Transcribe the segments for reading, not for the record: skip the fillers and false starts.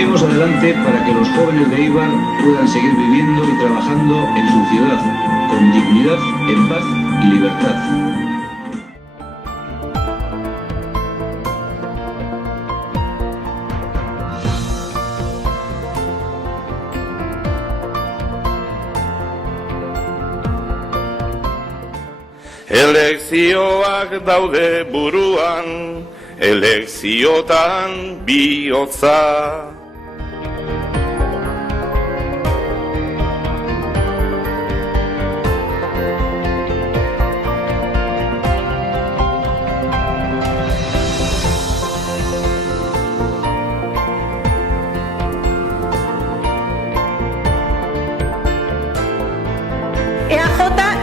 Seguiremos adelante para que los jóvenes de Eibar puedan seguir viviendo y trabajando en su ciudad, con dignidad, en paz y libertad. Elekzioak daude buruan, elekziotan bihotza.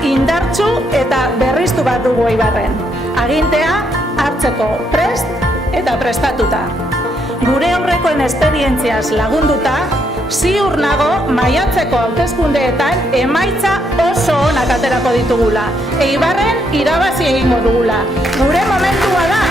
Indartsu eta berriztu bat dugu Eibarren. Agintea hartzeko prest eta prestatuta. Gure aurrekoen esperientziaz lagunduta, ziur nago maiatzeko hauteskundeetan emaitza oso onak aterako ditugula. Eibarren irabazi egingo dugula. Gure momentua da